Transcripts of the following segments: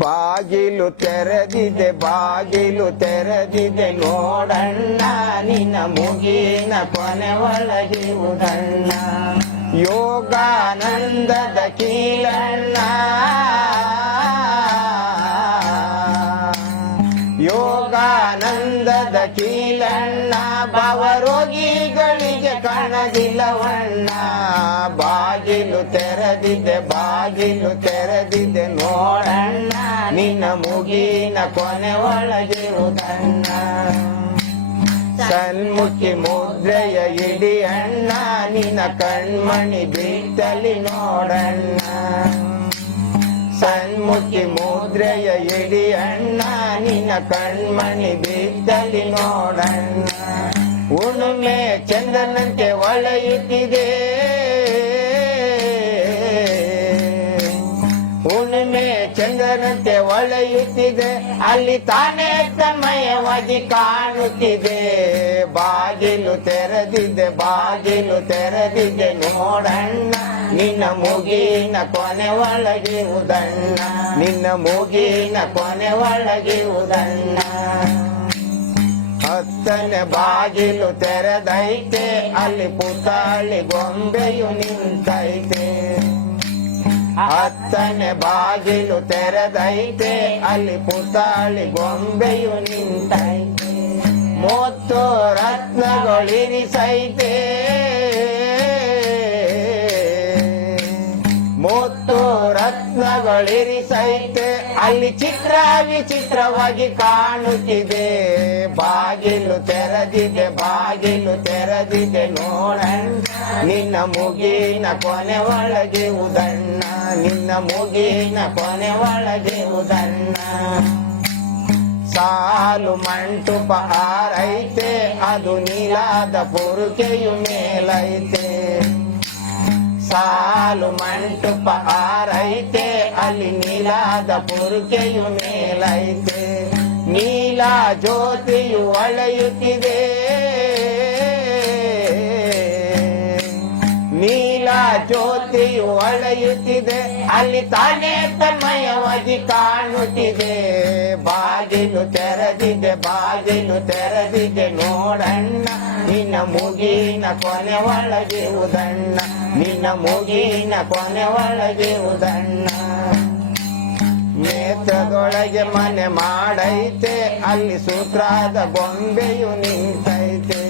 ಬಾಗಿಲು ತೆರೆದಿದೆ ಬಾಗಿಲು ತೆರೆದಿದೆ ನೋಡಣ್ಣ ನಿನ್ನ ಮುಗಿನ ಕೊನೆ ಒಳಗಿರುವುದಣ್ಣ ಯೋಗಾನಂದದ ಕೀಲಣ್ಣ ಯೋಗಾನಂದದ ಕೀಲಣ್ಣ ಭವರೋಗಿಗಳಿಗೆ ಕಾಣದಿಲ್ಲವಣ್ಣ ಬಾಗಿಲು ತೆರೆದಿದೆ ಬಾಗಿಲು ತೆರೆದಿದೆ ನೋಡಣ್ಣ ನಿನ್ನ ಮುಗಿನ ಕೊನೆ ಒಳಗಿರುವುದಣ್ಣ ಸನ್ಮುಖಿ ಮುದ್ರೆಯ ಇಡಿ ಅಣ್ಣ ನಿನ್ನ ಕಣ್ಮಣಿ ಬಿಟ್ಟಲಿ ನೋಡಣ್ಣ ಸನ್ಮುಖಿ ಮುದ್ರೆಯ ಇಡಿ ಅಣ್ಣ ನಿನ್ನ ಕಣ್ಮಣಿ ಬಿಟ್ಟಲಿ ನೋಡಣ್ಣ ಹುಣ್ಣಿಮೆ ಚಂದನಂತೆ ಒಳೆಯುತ್ತಿದೆ ಹುಣ್ಣಿಮೆ ಚಂದನಂತೆ ಒಳೆಯುತ್ತಿದೆ ಅಲ್ಲಿ ತಾನೇ ತನ್ಮಯವಾಗಿ ಕಾಣುತ್ತಿದೆ ಬಾಗಿಲು ತೆರೆದಿದೆ ಬಾಗಿಲು ತೆರೆದಿದೆ ನೋಡಣ್ಣ ನಿನ್ನ ಮುಗಿನ ಕೊನೆ ಒಳಗಿರುವುದಣ್ಣ ನಿನ್ನ ಮುಗಿನ ಕೊನೆ ಒಳಗಿರುವುದಣ್ಣ ಹತ್ತನೇ ಬಾಗಿಲು ತೆರೆದೈತೆ ಅಲ್ಲಿ ಪುತಾಳಿ ಗೊಂಬೆಯು ನಿಂತೈತೆ ಹತ್ತನೇ ಬಾಗಿಲು ತೆರೆದೈತೆ ಅಲ್ಲಿ ಪುತಾಳಿ ಗೊಂಬೆಯು ನಿಂತೈತೆ ಮುತ್ತು ರತ್ನಗಳಿರಿಸೈತೆ ಮುತ್ತು ರತ್ನಗಳಿರಿಸೈತೆ ಅಲ್ಲಿ ಚಿತ್ರ ವಿಚಿತ್ರವಾಗಿ ಕಾಣುತ್ತಿದೆ ಬಾಗಿಲು ತೆರೆದಿದೆ ಬಾಗಿಲು ತೆರೆದಿದೆ ನೋಡಣ್ಣ ನಿನ್ನ ಮುಗಿನ ಕೊನೆ ಒಳಗಿರುವುದಣ್ಣ ನಿನ್ನ ಮುಗಿನ ಕೊನೆ ಒಳಗಿರುವುದಣ್ಣ ಸಾಲು ಮಂಟಪ ಆರೈತೆ ಅದು ನೀಲಾದ ಪುರುಕೆಯು ಮೇಲೈತೆ ಸಾಲು ಮಂಟಪ ಆರೈತೆ ಅಲ್ಲಿ ನೀಲಾದ ಪುರುಕೆಯು ಮೇಲೈತೆ ನೀಲ ಜ್ಯೋತಿಯು ಒಳೆಯುತ್ತಿದೆ ನೀಲ ಜ್ಯೋತಿಯು ಒಳೆಯುತ್ತಿದೆ ಅಲ್ಲಿ ತಾನೇ ತನ್ಮಯವಾಗಿ ಕಾಣುತ್ತಿದೆ ಬಾಗಿಲು ತೆರೆದಿದೆ ಬಾಗಿಲು ತೆರೆದಿದೆ ನೋಡಣ್ಣ ನಿನ್ನ ಮುಗಿನ ಕೊನೆ ಒಳಗಿರುವುದಣ್ಣ ನಿನ್ನ ಮುಗಿನ ಕೊನೆ ಒಳಗಿರುವುದಣ್ಣ ನೇತ್ರದೊಳಗೆ ಮನೆ ಮಾಡೈತೆ ಅಲ್ಲಿ ಸೂತ್ರದ ಗೊಂಬೆಯು ನಿಂತೈತೆ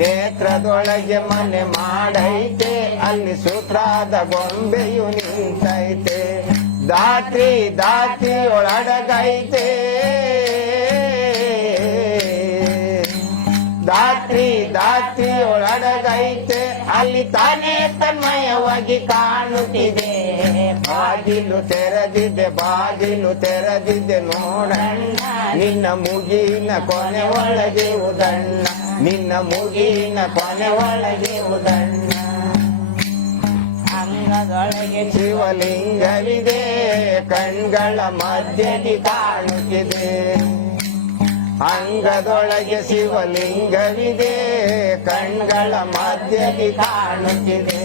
ನೇತ್ರದೊಳಗೆ ಮನೆ ಮಾಡೈತೆ ಅಲ್ಲಿ ಸೂತ್ರದ ಗೊಂಬೆಯು ನಿಂತೈತೆ ದಾತ್ರಿ ದಾತ್ರಿಯೊಳಗೈತೆ ದಾತ್ರಿ ದಾತ್ರಿಯೊಳಗೈತೆ ಅಲ್ಲಿ ತಾನೇ ತನ್ಮಯವಾಗಿ ಕಾಣುತ್ತಿದೆ ಬಾಗಿಲು ತೆರೆದಿದೆ ಬಾಗಿಲು ತೆರೆದಿದೆ ನೋಡಣ್ಣ ನಿನ್ನ ಮುಗಿನ ಕೊನೆ ಒಳಗಿರುವುದಣ್ಣ ನಿನ್ನ ಮುಗಿನ ಕೊನೆ ಒಳಗಿರುವುದಣ್ಣ ಅಂಗದೊಳಗೆ ಶಿವಲಿಂಗವಿದೆ ಕಣ್ಗಳ ಮಧ್ಯದಿ ಕಾಣುತ್ತಿದೆ ಅಂಗದೊಳಗೆ ಶಿವಲಿಂಗವಿದೆ ಕಣ್ಗಳ ಮಧ್ಯದಿ ಕಾಣುತ್ತಿದೆ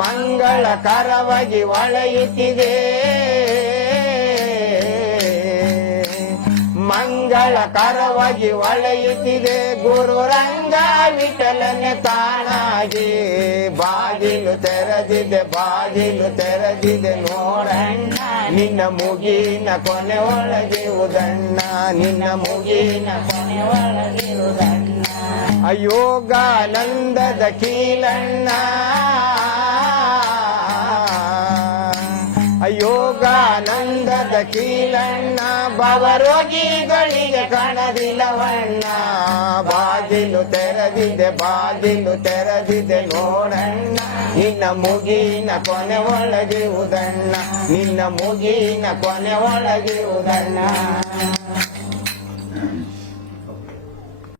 ಮಂಗಳಕರವಾಗಿ ಒಳೆಯುತ್ತಿದೆ ಮಂಗಳಕರವಾಗಿ ಒಳೆಯುತ್ತಿದೆ ಗುರು ರಂಗ ವಿಠಲನೆ ತಾನಾಗಿ ಬಾಗಿಲು ತೆರೆದಿದೆ ಬಾಗಿಲು ತೆರೆದಿದೆ ನೋಡಣ್ಣ ನಿನ್ನ ಮುಗಿನ ಕೊನೆ ಒಳಗಿರುವುದಣ್ಣ ನಿನ್ನ ಮುಗಿನ ಕೊನೆ ಒಳಗಿರುವುದಣ್ಣ ಅಯೋಗಾನಂದದ ಕೀಲಣ್ಣ ಯೋಗಾನಂದದ ಕೀಲಣ್ಣ ಭವರೋಗಿಗಳಿಗೆ ಕಾಣದಿಲ್ಲವಣ್ಣ ಬಾಗಿಲು ತೆರೆದಿದೆ ಬಾಗಿಲು ತೆರೆದಿದೆ ನೋಡಣ್ಣ ನಿನ್ನ ಮುಗಿನ ಕೊನೆ ಒಳಗಿರುವುದಣ್ಣ ನಿನ್ನ ಮುಗಿನ ಕೊನೆ ಒಳಗಿರುವುದಣ್ಣ